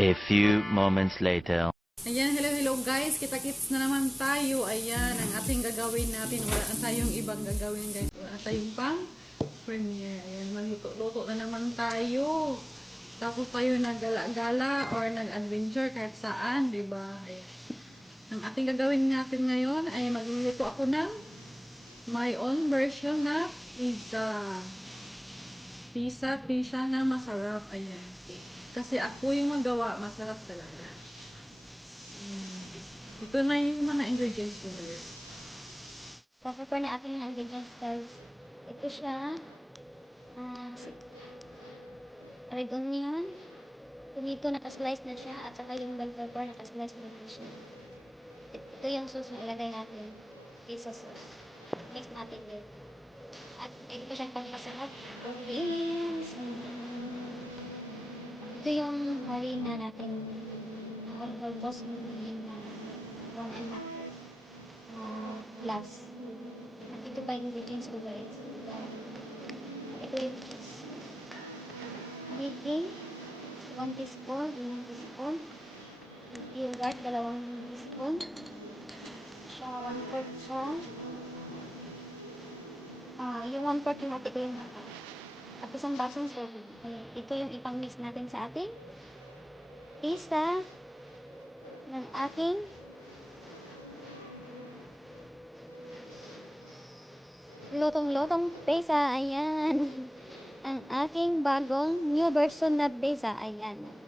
A few moments later. Ayan, hello guys. Kita-kits na naman tayo. Ayan, ang ating gagawin natin. Wala na tayong ibang gagawin guys. Wala na tayong pang premiere. Ayan, magluto-luto na naman tayo. Tapos tayo nag-gala-gala or nag-adventure kahit saan, di ba? Ayan. Ang ating gagawin natin ngayon ay magluluto ako ng my own version na pizza. Pizza na masarap. Ayan. Kasi ako yung magawa, masarap talaga. Ito na yung mga ingredients ko guys. Pag-prepare na aking mga ingredients guys. Ito siya. Red onion. Tomato naka-slice na siya. At saka yung bell pepper naka-slice na din siya. Ito yung sauce na ilagay natin. Pizza sauce. Mix natin din. At ito siyang pagpasarap. Beans. Ito yung harina natin. Almost 1.5 glass. At ito pa yung ingredients ko guys. Ito yung baking. 1 teaspoon. 1 teaspoon. Yogurt. 2 teaspoon. Siya 1/4 siya. Yung 1/4 yung ito yung at isang basong serving. Ito yung ipang-mix natin sa ating pizza ng aking lutong-lutong pizza. Ayan. Ang aking bagong new version na pizza. Ayan.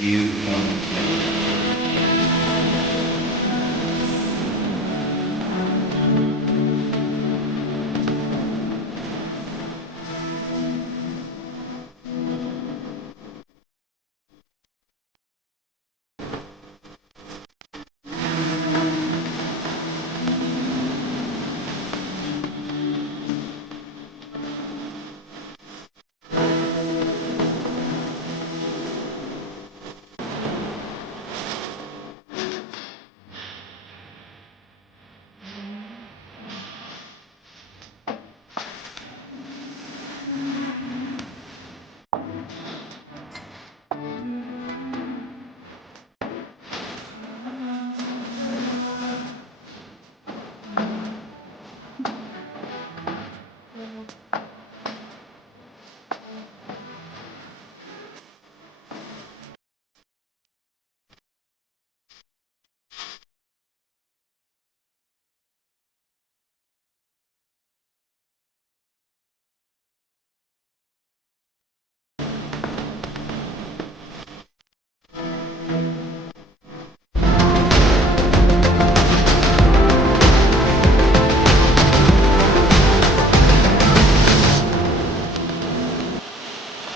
few moments later.